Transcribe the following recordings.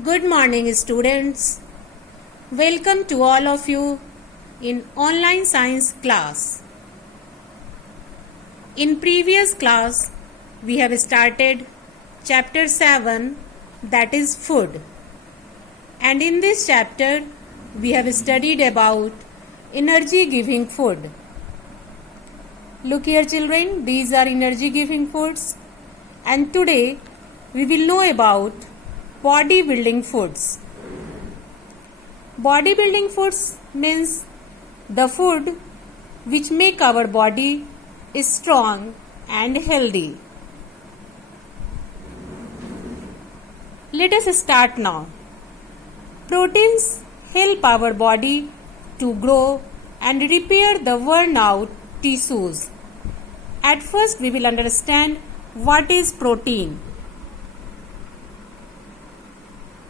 Good morning, students. Welcome to all of you in online science class. In previous class, we have started chapter 7, that is food. And in this chapter, we have studied about energy giving food. Look here, children, these are energy giving foods. And today, we will know about bodybuilding foods. Bodybuilding foods means the food which make our body strong and healthy. Let us start now. Proteins help our body to grow and repair the worn out tissues. At first we will understand what is protein.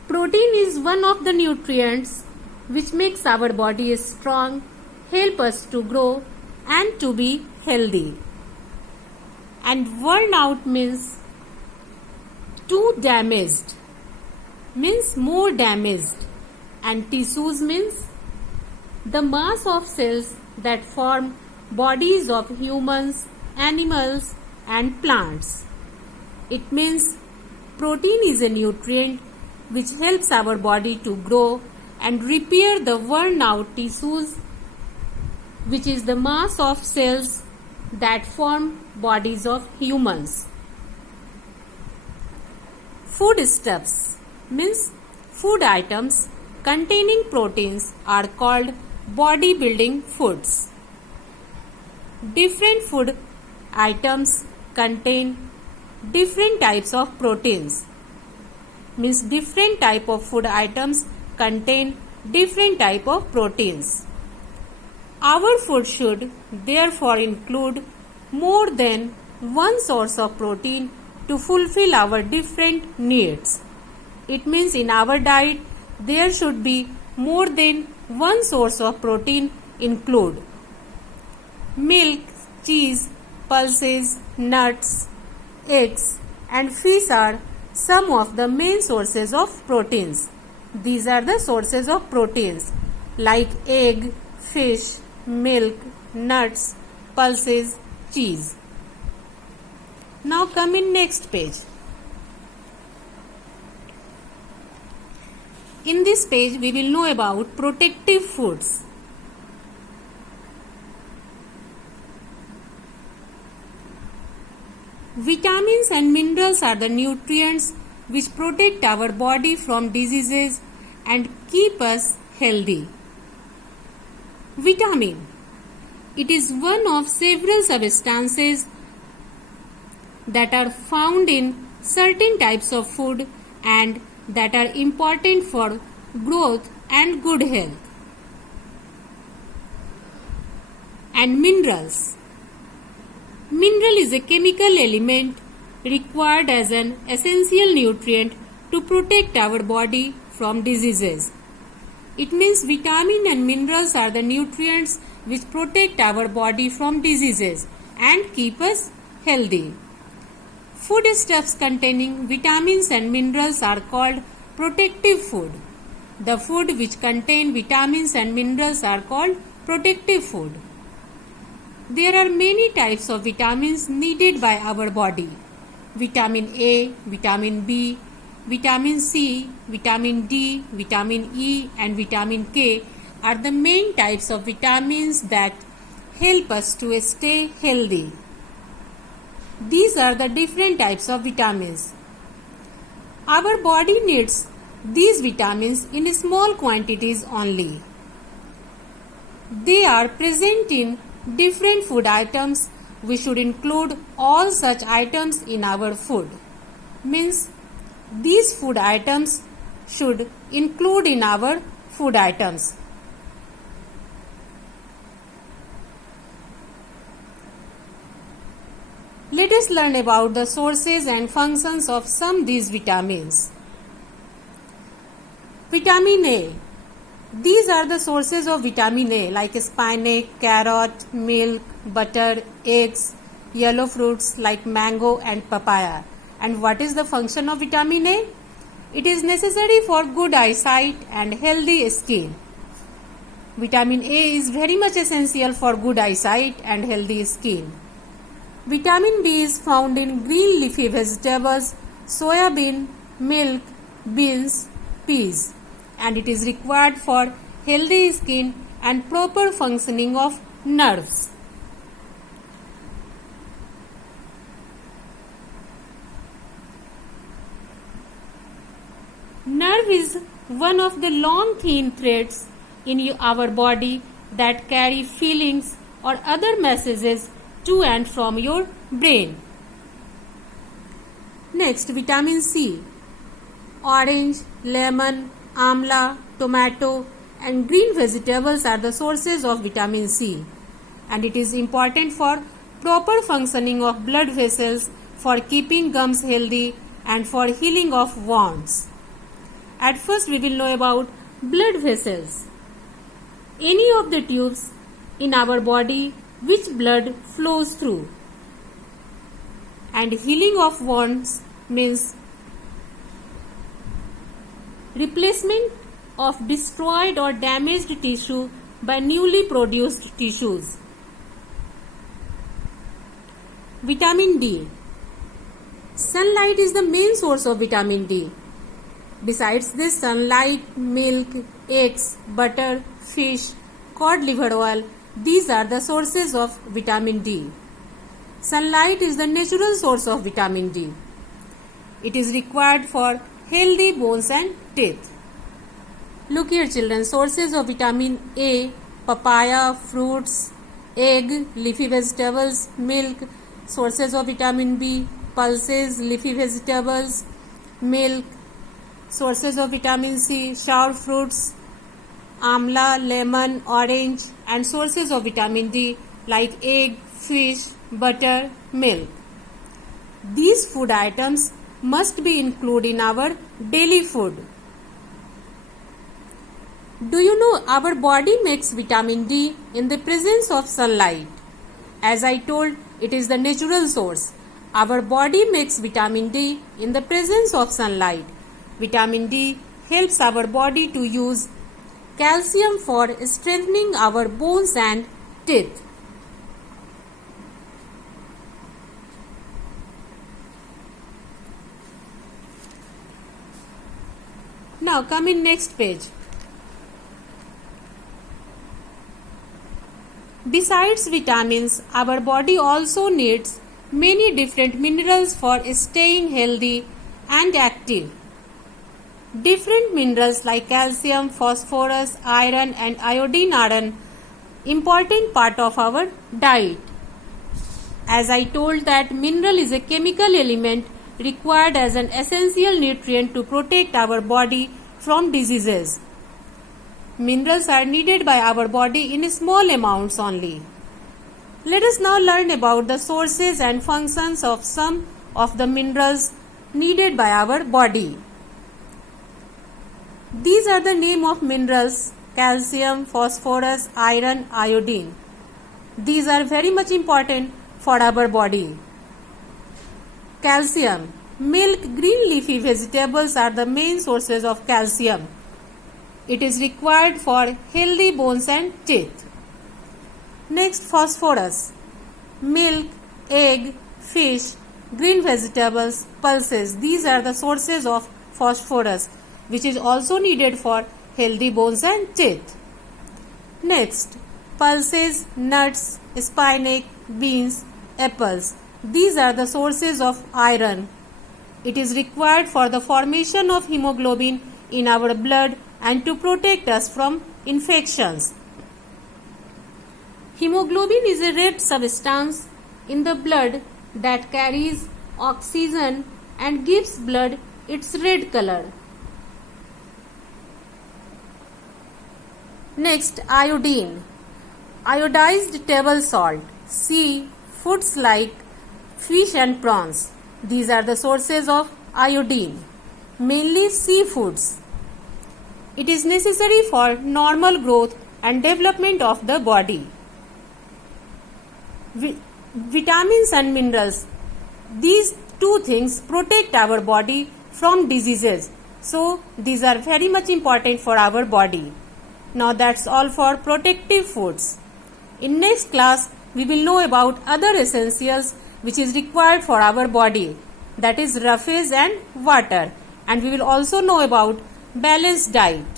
Protein is one of the nutrients which makes our body strong, help us to grow and to be healthy. And worn out means too damaged, means more damaged, and tissues means the mass of cells that form bodies of humans, animals and plants. It means protein is a nutrient which helps our body to grow and repair the worn out tissues, which is the mass of cells that form bodies of humans. Foodstuffs means food items containing proteins are called bodybuilding foods. Different food items contain different types of proteins. Means different type of food items contain different type of proteins. Our food should therefore include more than one source of protein to fulfill our different needs. It means in our diet there should be more than one source of protein include. Milk, cheese, pulses, nuts, eggs and fish are some of the main sources of proteins. These are the sources of proteins like egg, fish, milk, nuts, pulses, cheese. Now come in next page. In this page we will know about protective foods. Vitamins and minerals are the nutrients which protect our body from diseases and keep us healthy. Vitamin. It is one of several substances that are found in certain types of food and that are important for growth and good health. And minerals. Mineral is a chemical element required as an essential nutrient to protect our body from diseases. It means vitamin and minerals are the nutrients which protect our body from diseases and keep us healthy. Foodstuffs containing vitamins and minerals are called protective food. The food which contain vitamins and minerals are called protective food. There are many types of vitamins needed by our body. Vitamin A, vitamin B, vitamin C, vitamin D, vitamin E and vitamin K are the main types of vitamins that help us to stay healthy. These are the different types of vitamins. Our body needs these vitamins in small quantities only. They are present in different food items. We should include all such items in our food. Means these food items should include in our food items. Let us learn about the sources and functions of some these vitamins. Vitamin A. These are the sources of vitamin A like spinach, carrot, milk, butter, eggs, yellow fruits like mango and papaya. And what is the function of vitamin A? It is necessary for good eyesight and healthy skin. Vitamin A is very much essential for good eyesight and healthy skin. Vitamin B is found in green leafy vegetables, soya bean, milk, beans, peas, and it is required for healthy skin and proper functioning of nerves. Nerve is one of the long thin threads in our body that carry feelings or other messages to and from your brain. Next, vitamin C. Orange, lemon, amla, tomato and green vegetables are the sources of vitamin C, and it is important for proper functioning of blood vessels, for keeping gums healthy and for healing of wounds. At first we will know about blood vessels. Any of the tubes in our body which blood flows through. And healing of wounds means replacement of destroyed or damaged tissue by newly produced tissues. Vitamin D. Sunlight is the main source of vitamin D. Besides this, sunlight, milk, eggs, butter, fish, cod liver oil, these are the sources of vitamin D. Sunlight is the natural source of vitamin D. It is required for healthy bones and teeth. Look here children, sources of vitamin A, papaya, fruits, egg, leafy vegetables, milk. Sources of vitamin B, pulses, leafy vegetables, milk. Sources of vitamin C, sour fruits, amla, lemon, orange, and sources of vitamin D like egg, fish, butter, milk. These food items must be included in our daily food. Do you know our body makes vitamin D in the presence of sunlight? As I told, it is the natural source. Our body makes vitamin D in the presence of sunlight. Vitamin D helps our body to use calcium for strengthening our bones and teeth. Now come in next page. Besides vitamins, our body also needs many different minerals for staying healthy and active. Different minerals like calcium, phosphorus, iron and iodine are an important part of our diet. As I told that mineral is a chemical element required as an essential nutrient to protect our body from diseases. Minerals are needed by our body in small amounts only. Let us now learn about the sources and functions of some of the minerals needed by our body. These are the name of minerals: calcium, phosphorus, iron, iodine. These are very much important for our body. Calcium. Milk, green leafy vegetables are the main sources of calcium. It is required for healthy bones and teeth. Next, phosphorus. Milk, egg, fish, green vegetables, pulses. These are the sources of phosphorus, which is also needed for healthy bones and teeth. Next, pulses, nuts, spinach, beans, apples. These are the sources of iron. It is required for the formation of hemoglobin in our blood and to protect us from infections. Hemoglobin is a red substance in the blood that carries oxygen and gives blood its red color. Next, iodine. Iodized table salt. C. Foods like fish and prawns. These are the sources of iodine, mainly seafoods. It is necessary for normal growth and development of the body. Vitamins and minerals. These two things protect our body from diseases. So these are very much important for our body. Now that's all for protective foods. In next class, we will know about other essentials which is required for our body, that is roughage and water, and we will also know about balanced diet.